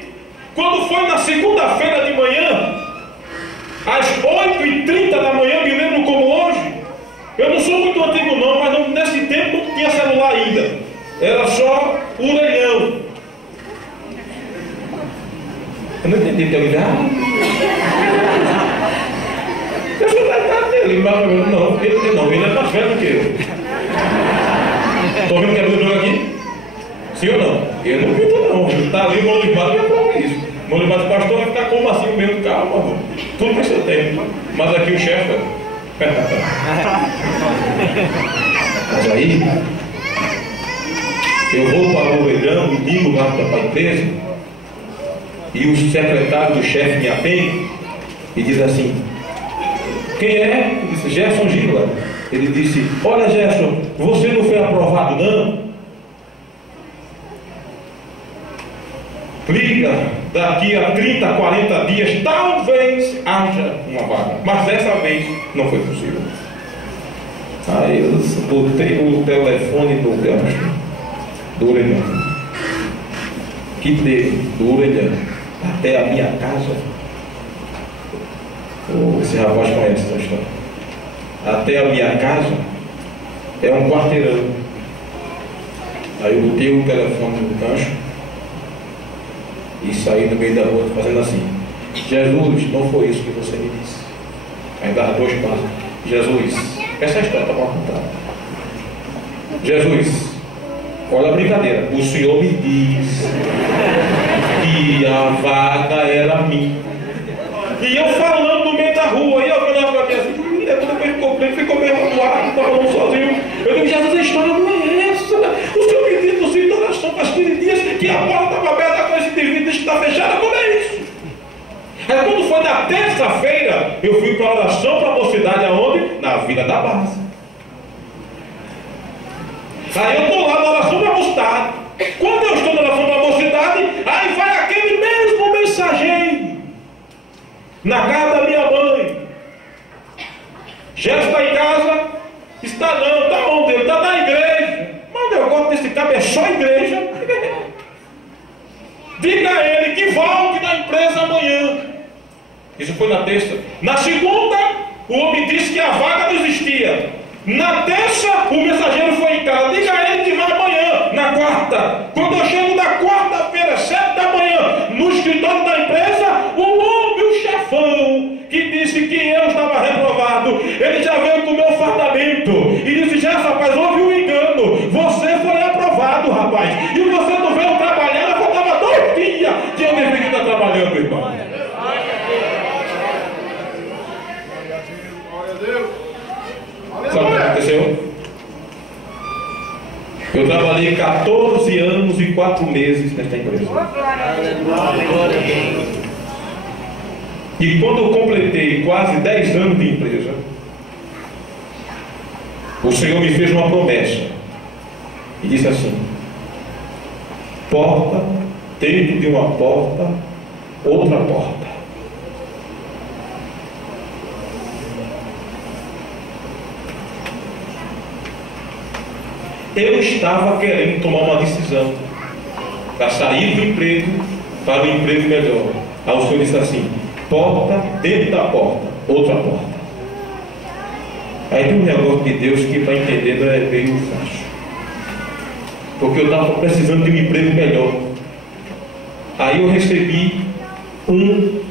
Quando foi na segunda-feira de manhã, às 8h30 da manhã, me lembro como hoje. Eu não sou muito antigo não, mas não, nesse tempo não tinha celular ainda. Era só orelhão. Eu não entendi, eu disse, eu sou da idade dele, mas não, ele é mais velho que eu. Estou vendo que é do jogo aqui? Sim ou não? Eu não pinto não, ele está ali, o mão limpado, que é prova isso. O mão limpado do pastor vai ficar como assim no meio do carro, mano. Tudo tem seu tempo. Mas aqui o chefe, mas aí, eu vou para o orelhão e ligo lá para a empresa, e o secretário do chefe me atende e diz assim, quem é? Eu disse, Gerson Gila. Ele disse, olha Gerson, você não foi aprovado não? Liga, daqui a 30, 40 dias, talvez haja uma vaga. Mas dessa vez não foi possível. Aí eu botei o telefone do gancho, do orelhão. Que teve do orelhão até a minha casa. Esse rapaz conhece essa história. Até a minha casa é um quarteirão. Aí eu botei o telefone no gancho e saí no meio da rua fazendo assim, Jesus, não foi isso que você me disse. Aí dava 2 passos. Jesus, essa história está mal contada. Jesus, olha a brincadeira, o Senhor me disse que a vaga era minha. E eu falando no meio da rua, e eu olhava para mim assim, depois ficou meio magoado, estava falando sozinho. Eu digo, Jesus, a história não é essa. O Senhor me disse no ciclo de oração faz 15 dias que a porta estava aberta com esse indivíduo que está fechada, como é isso? Aí quando foi na terça-feira, eu fui para a oração para a mocidade, aonde? Na Vila da Base. Aí eu estou lá na oração para a mocidade. Quando eu estou na oração para a mocidade, aí vai aquele mesmo mensageiro na casa da minha mãe. Já está em casa? Está não, está onde? Ele está na igreja. Mas o negócio desse cabo é só igreja. Diga a ele que volte na empresa amanhã. Isso foi na terça. Na segunda, o homem disse que a vaga não existia. Na terça, o mensageiro foi em casa. Diga a ele que vai amanhã. Na quarta. Quando eu chego na quarta-feira, 7 da manhã, no escritório da empresa, o homem, o chefão, que disse que eu estava reprovado, ele já veio com o meu fardamento e disse, já rapaz, houve um engano, você foi aprovado, rapaz, e você não veio trabalhar, eu faltava 2 dias que eu deveria estar trabalhando, irmão. Sabe o que aconteceu? Eu trabalhei 14 anos e 4 meses nesta empresa. E quando eu completei quase 10 anos de empresa, o Senhor me fez uma promessa e disse assim, porta, dentro de uma porta, outra porta. Eu estava querendo tomar uma decisão para sair do emprego para um emprego melhor. Aí o Senhor disse assim, porta, dentro da porta, outra porta. Aí tem um negócio de Deus que para entender não é meio fácil. Porque eu estava precisando de um emprego melhor. Aí eu recebi um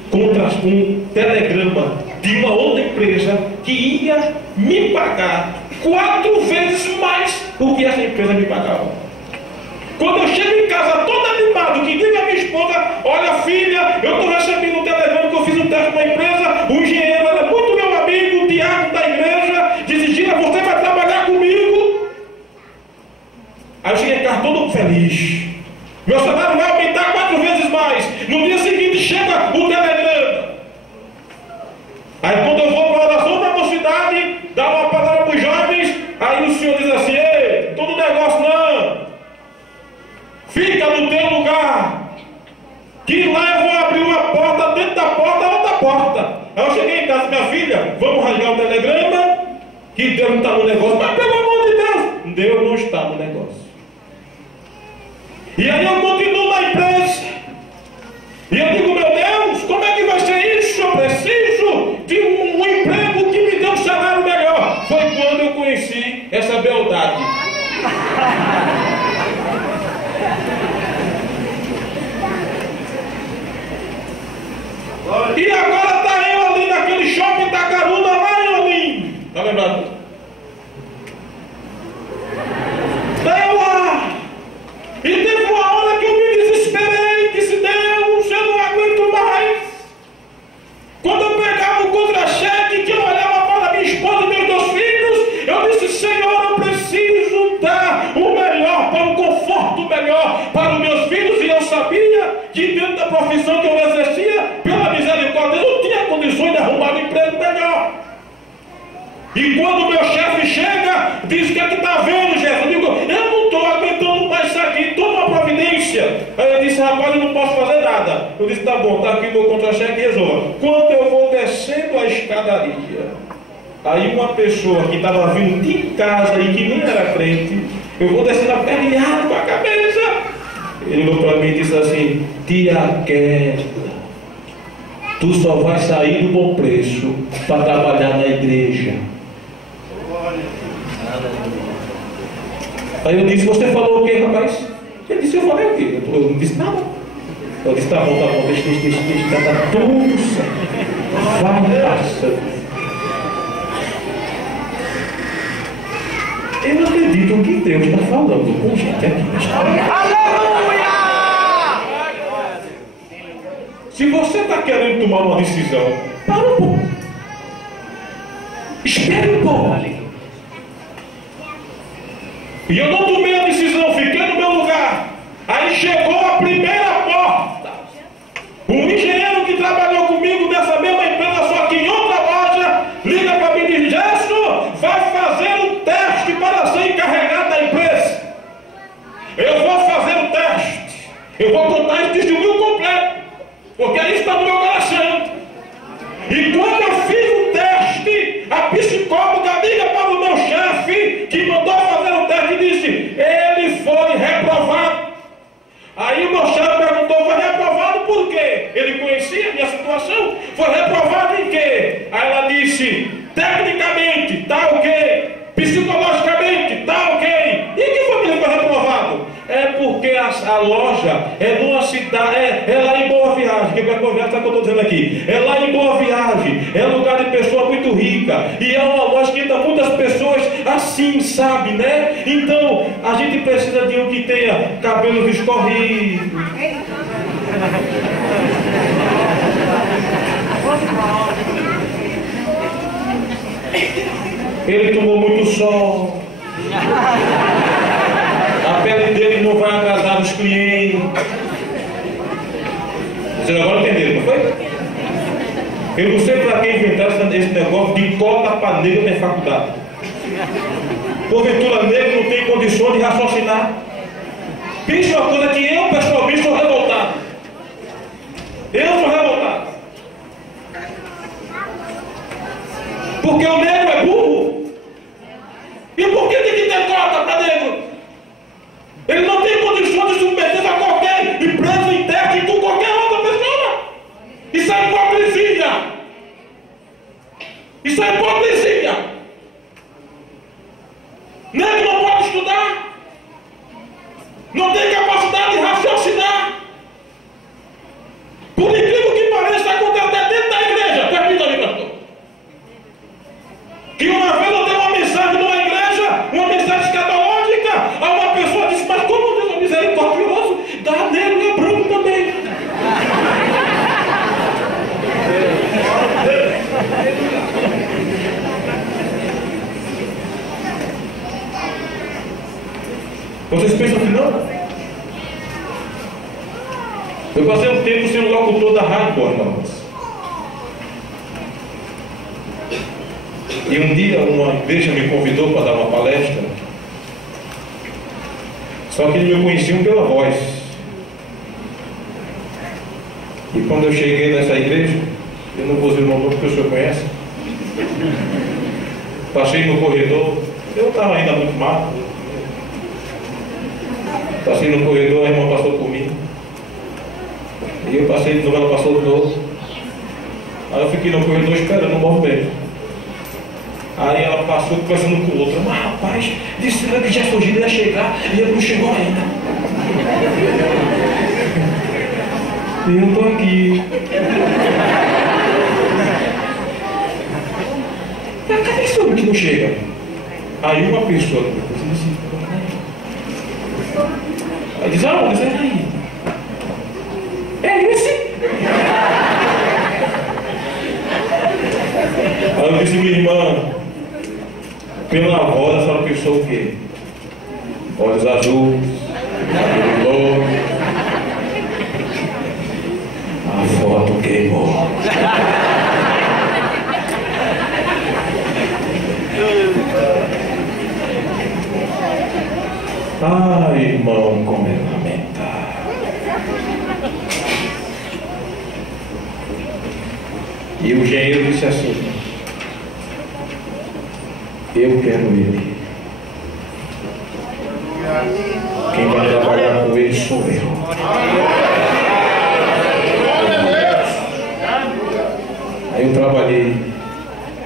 telegrama de uma outra empresa que ia me pagar 4 vezes mais o que essa empresa me pagava. Quando eu chego em casa todo animado, que diga a minha esposa: olha filha, eu estou recebendo um telegrama que eu fiz um teste com a empresa, o engenheiro era muito meu amigo, o Tiago da igreja, disse: Gina, você vai trabalhar comigo. Aí eu cheguei em casa todo feliz. Meu salário vai aumentar 4 vezes mais. No dia seguinte chega o telegrama. Aí quando eu vou para a oração da mocidade, dá uma palavra para os jovens, aí o senhor diz assim: ei, todo negócio não, fica no teu lugar, que lá eu vou abrir uma porta, dentro da porta outra porta. Aí eu cheguei em casa: minha filha, vamos rasgar o telegrama, que Deus não está no negócio. Mas pelo amor de Deus, Deus não está no negócio. E aí eu continuo na empresa, e eu digo: meu Deus, como é que vai ser isso? Eu preciso de um emprego que me dê um salário melhor. Foi quando eu conheci essa beldade. E agora está eu ali naquele shopping da Caruna, lá em Olinda. Está lembrado? Está eu lá. E teve uma hora que eu me desesperei, disse: Deus, eu não aguento mais. Quando eu pegava o contra-cheque, que eu olhava para minha esposa e meus 2 filhos, eu disse: Senhor, eu preciso dar o melhor, para um conforto melhor para os meus filhos. E eu sabia que dentro da profissão que eu exercia, pela misericórdia, eu não tinha condições de arrumar um emprego melhor. E quando o meu chefe chega, diz: o que é que está vendo, chefe? Eu digo: eu não estou aguentando mais isso aqui, toma uma providência. Aí ele disse: rapaz, eu não posso fazer nada. Eu disse: tá bom, está aqui o meu contra-cheque, resolva. Quando eu vou descendo a escadaria, aí uma pessoa que estava vindo de casa e que nem era crente, eu vou descendo aperreado com a cabeça. Ele olhou para mim e disse assim: tia Queda, tu só vai sair do Bom Preço para trabalhar na igreja. Aí eu disse: você falou o quê, rapaz? Ele disse: eu falei o quê? Eu não disse nada. Eu disse: tá bom, deixa, tá tudo certo. Vai passando. Eu não acredito que Deus está falando com gente aqui na história. Aleluia! Se você está querendo tomar uma decisão, para um pouco. Espere um pouco. E eu não tomei a decisão, fiquei no meu lugar. Aí chegou a primeira porta. Um engenheiro que trabalhou comigo nessa mesma empresa, só que em outra loja, liga para mim e diz: Gerson, vai fazer um teste para ser encarregado da empresa. Eu vou fazer o teste. Eu vou contar esse testemunho completo, porque isso está no meu coração. E quando eu fiz o teste, a psicóloga liga para o meu chefe, que mandou fazer o teste, e disse: ele foi reprovado. Aí o meu chefe perguntou: foi reprovado por quê? Ele conhecia a minha situação. Foi reprovado em quê? Aí ela disse: tecnicamente está ok, psicologicamente está ok. E que foi que ele foi reprovado? É porque a loja é numa cidade, é lá em Boa Viagem. Que Boa Viagem, sabe o que eu estou dizendo aqui? É lá em Boa Viagem, é lugar de pessoa muito rica, e é uma loja que entra muitas pessoas assim, sabe, né? Então a gente precisa de um que tenha cabelos escorridos. Ele tomou muito sol. A pele dele não vai agradar os clientes. Vocês agora entenderam, não foi? Eu não sei para quem inventaram esse negócio de cota para negro na faculdade. Porventura, negro não tem condições de raciocinar. Pense uma coisa que eu, pessoalmente, sou revoltado. Eu sou revoltado. Porque o negro é burro. E por que tem que ter cota para negro? Ele não tem condições de submeter a qualquer empresa interna e com qualquer outra pessoa. Isso é hipocrisia. Isso é hipocrisia. Negro não pode estudar. Não tem capacidade de raciocinar. Por incrível que pareça, acontece até dentro da igreja. Permita ali, pastor. Que uma vez eu dei uma mensagem numa igreja, uma mensagem escatológica, Tá negro e é branco também. Vocês pensam que não? Eu passei um tempo sendo locutor da Rádio Boas Novas. E um dia uma igreja me convidou para dar uma palestra. Só que eles me conheciam pela voz. E quando eu cheguei nessa igreja, eu não vou dizer o nome porque o senhor conhece. Passei no corredor, eu estava ainda muito mal. Passei no corredor, a irmã passou por mim. E eu passei de novo, ela passou de novo. Aí eu fiquei no corredor esperando o movimento. Aí ela passou conversando com o outro. Mas rapaz, disse que já fugiu, ia chegar e ele não chegou ainda. E eu estou aqui. Cadê esse homem que não chega? Aí uma pessoa disse assim. Aí diz, mas é aí. É esse? Aí eu disse, minha irmã, pela voz, essa pessoa o quê? Olhos azuis, cabelo louro. A foto queimou. Ai, irmão, como é lamentável. E o engenheiro disse assim: eu quero ele. Quem vai trabalhar com ele sou eu. Aí eu trabalhei.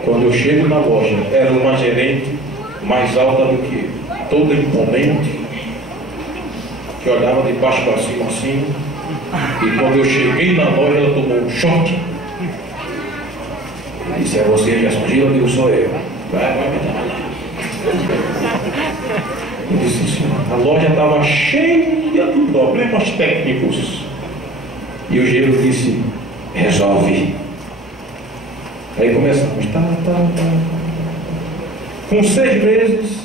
Quando eu chego na loja, era uma gerente mais alta do que eu, toda imponente, que olhava de baixo para cima assim. E quando eu cheguei na loja, ela tomou um choque. Disse: é você, Gerson Gil? Eu digo: sou eu. Vai trabalhar. Eu disse assim: a loja estava cheia de problemas técnicos. E o Gelo disse: resolve. Aí começamos, tá. Com 6 meses,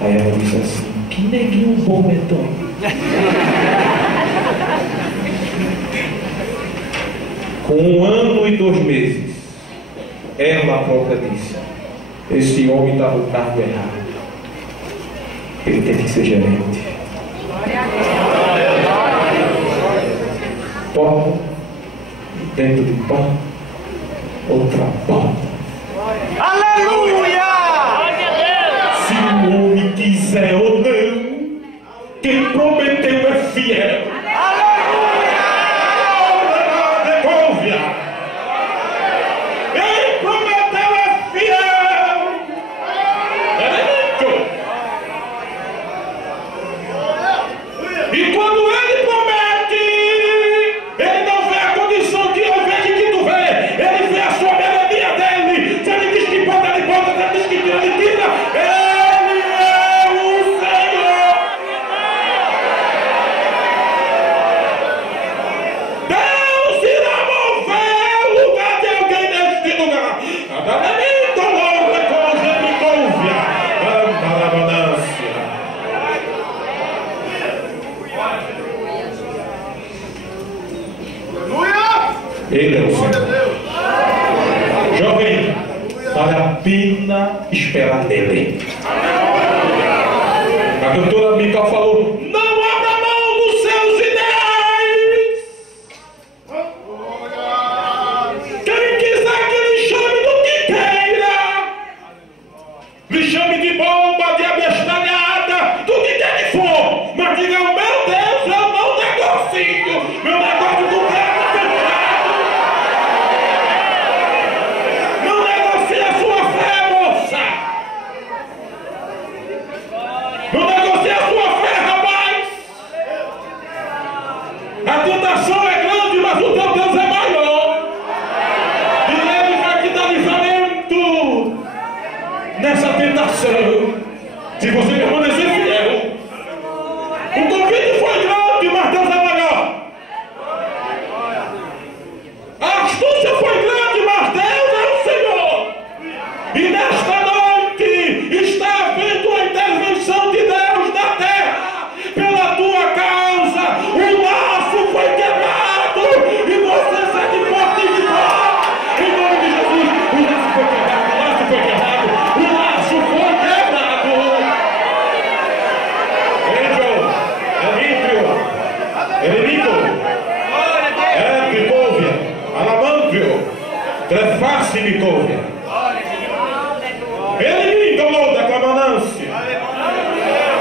aí ela disse assim: que neguinho bom, Betão. Com 1 ano e 2 meses, ela própria disse: esse homem está no cargo errado. Ele tem que ser gerente. Porta, dentro de porta, outra porta. Aleluia! Se o homem quiser ou não, quem prometeu é fiel. Ele prometeu é fiel. E quando ele promete, ele não vê a condição que eu vejo e que tu vê. Ele vê a soberania dele. Se ele diz que pode, ele pode. Se ele diz que tira, ele tira. Ele é o Senhor. Deus irá mover o lugar de alguém neste lugar. Adamento, louca, coisa me confia. Abundância. Ele é o Senhor. Jovem, vale a pena esperar nele. A cantora Mica falou: não abra mão dos seus ideais. Quem quiser que lhe chame do que queira, lhe chame de bomba, de abestalhada, do que quer que for, mas diga: meu Deus, eu não negocio. Meu negócio do resto é fechado. Não negocie a sua fé, moça. Não negocie a sua fé, misericórdia. Ele me enganou da camanância.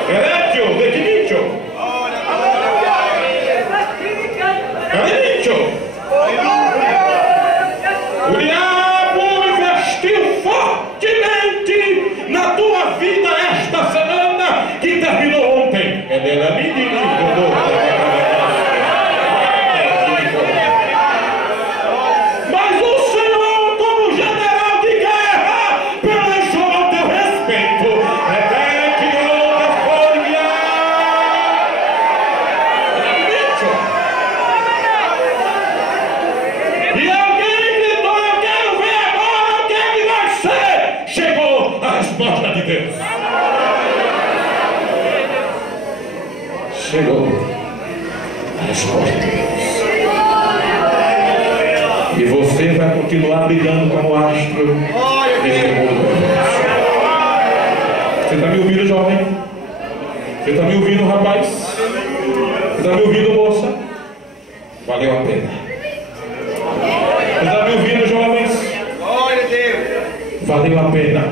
Eretio, declinitio. Carinitio. O diabo investiu fortemente na tua vida esta semana que terminou ontem. Ele era menino. Chegou a resposta de Deus. E você vai continuar brilhando como astro neste mundo. Você está me ouvindo, jovem? Você está me ouvindo, rapaz? Você está me ouvindo, moça? Valeu a pena. Você está me ouvindo, jovens? Glória a Deus. Valeu a pena.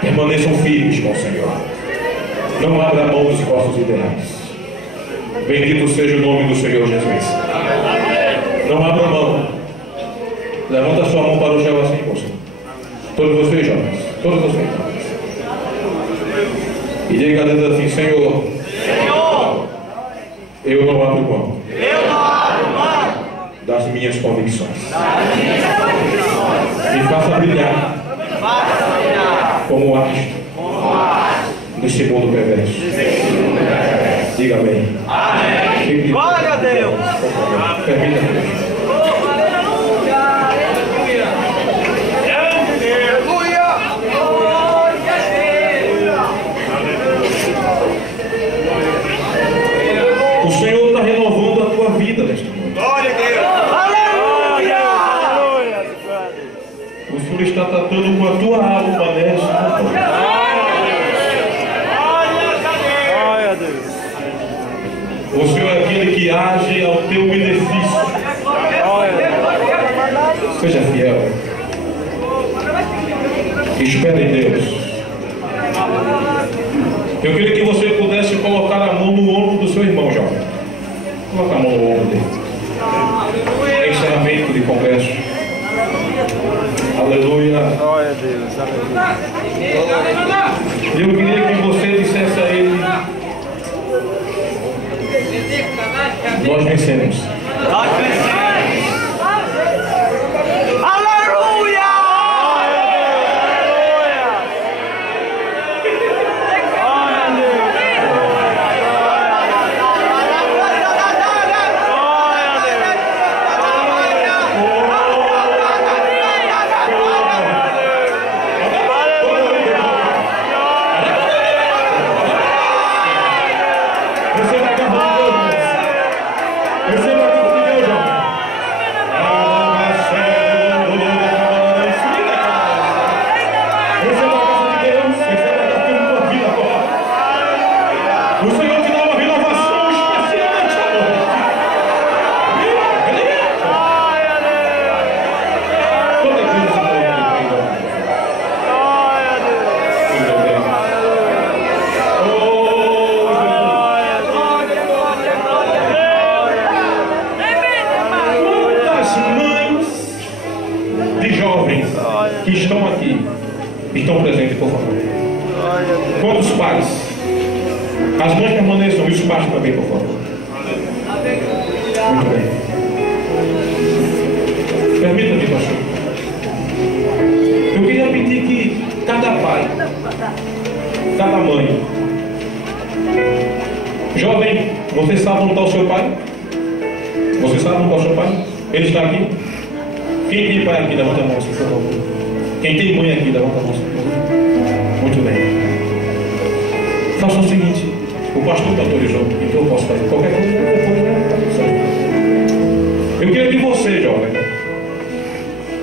Permaneçam firmes com o Senhor. Não abra mão dos vossos ideais. Bendito seja o nome do Senhor Jesus. Não abra mão. Levanta sua mão para o céu assim, moça. Todos vocês, jovens. Todos vocês, jovens. E diga a Deus assim: Senhor, eu não abro mão das minhas convicções. Me faça brilhar como astro neste mundo perverso. Diga amém. Amém. Glória a Deus. Permita. O Senhor está renovando a tua vida neste mundo. Glória a Deus. Aleluia. O Senhor está tratando com a tua alma neste mundo. O Senhor é aquele que age ao teu benefício. Seja fiel. Espere em Deus. Eu queria que você pudesse colocar a mão no ombro do seu irmão, jovem. Coloca a mão no ombro dele. Encerramento de congresso. Aleluia. Glória a Deus. Eu queria que você dissesse a ele: nós vencemos. Nós vencemos. Aleluia! Que estão aqui, estão presentes, por favor. Quantos pais? As mães permaneçam e os pais também, por favor. Muito bem. Permita-me, pastor. Eu queria pedir que cada pai, cada mãe, jovem, você sabe onde está o seu pai? Você sabe onde está o seu pai? Ele está aqui? Quem tem pai aqui, levanta a mão, por favor. Quem tem mãe aqui, levanta a mão, por favor. Muito bem. Faça o seguinte: o pastor me autorizou, então eu posso fazer qualquer coisa. Eu queria que você, jovem,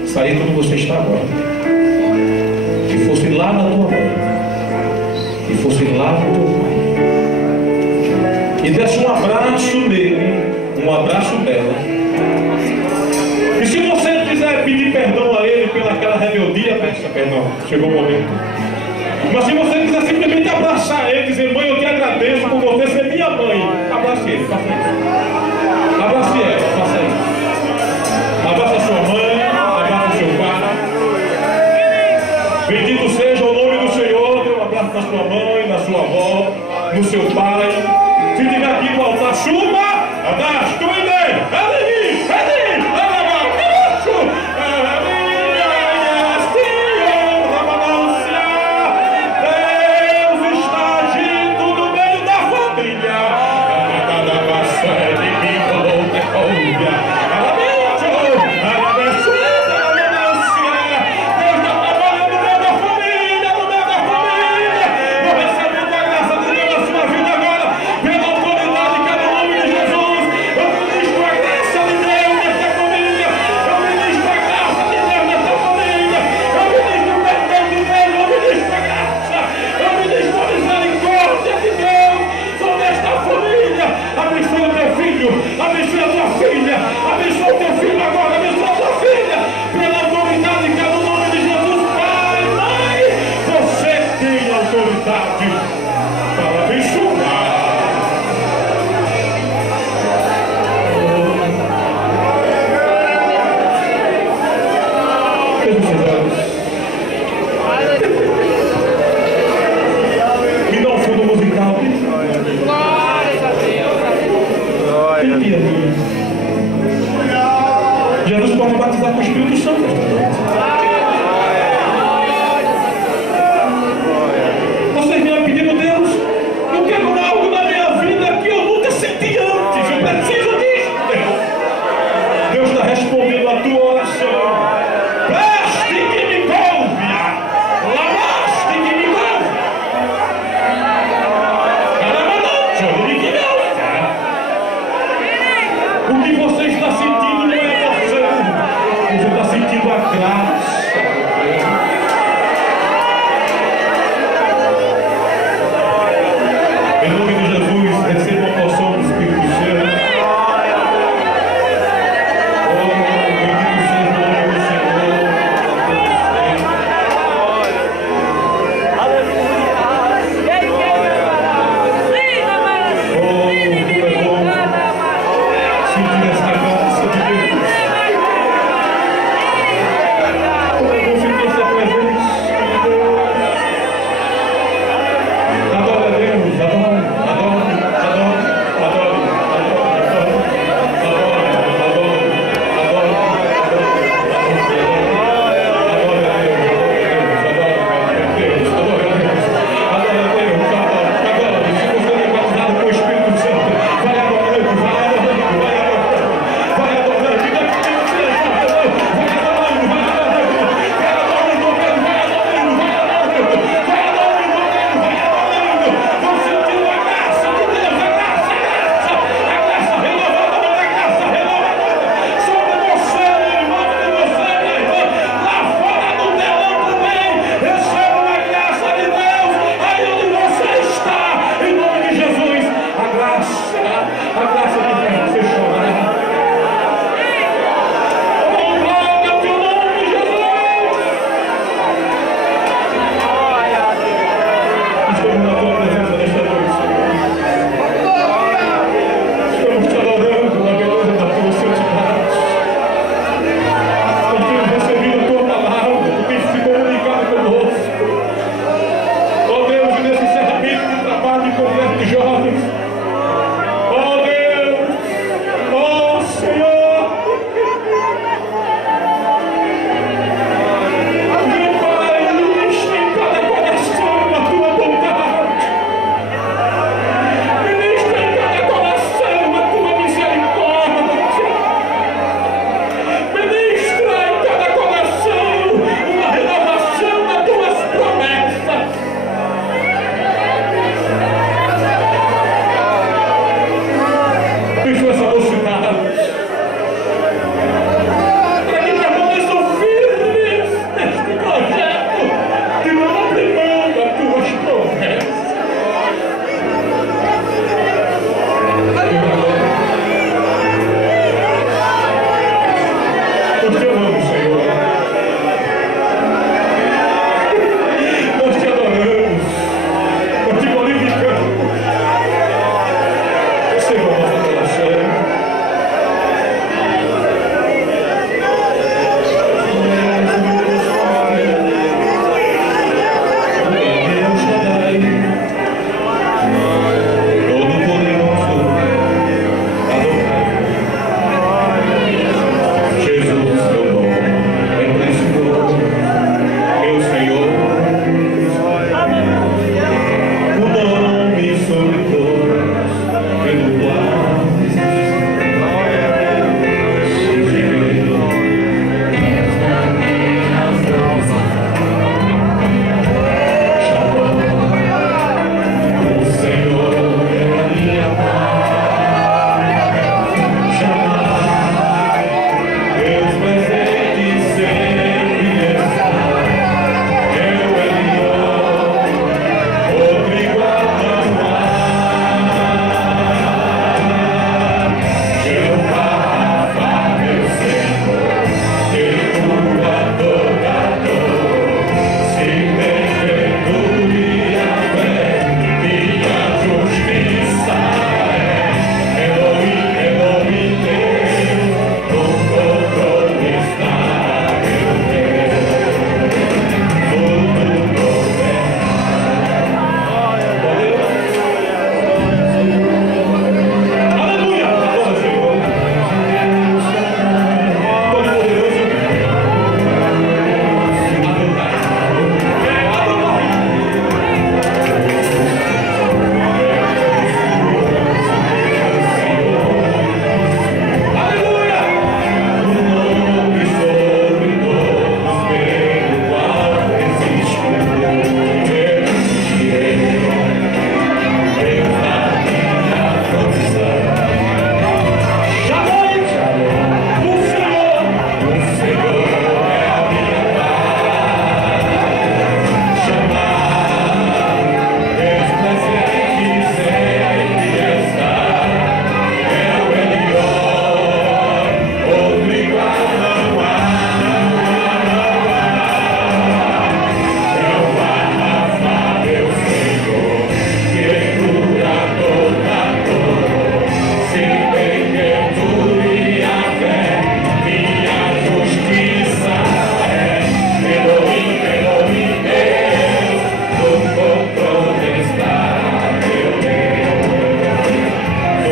sair como você está agora, e fosse lá na tua mãe, e fosse lá no teu pai, e desse um abraço nele, um abraço dela. E se você quiser pedir perdão a ele, pelaquela rebeldia, perdão, chegou o momento. Mas se você quiser simplesmente abraçar ele, dizer, mãe, eu te agradeço por você ser minha mãe, abrace ele, faça isso. Abrace ela, faça isso. Abraça sua mãe, abraça seu pai. Bendito seja o nome do Senhor. Dê um abraço na sua mãe, na sua avó, no seu pai. Se tiver aqui no altar, chuva, abraço, tu e para abençoar. Me dá um fundo musical. Jesus pode batizar com o Espírito Santo. Vocês vêm pedindo, Deus, eu quero algo na minha vida que eu nunca senti antes. Eu preciso disso, Deus. Deus está respondendo a tua oração. Preste que me couve. Lavaste que me couve. O que você está sentindo não é emoção. Você está sentindo a graça. Em nome de Jesus.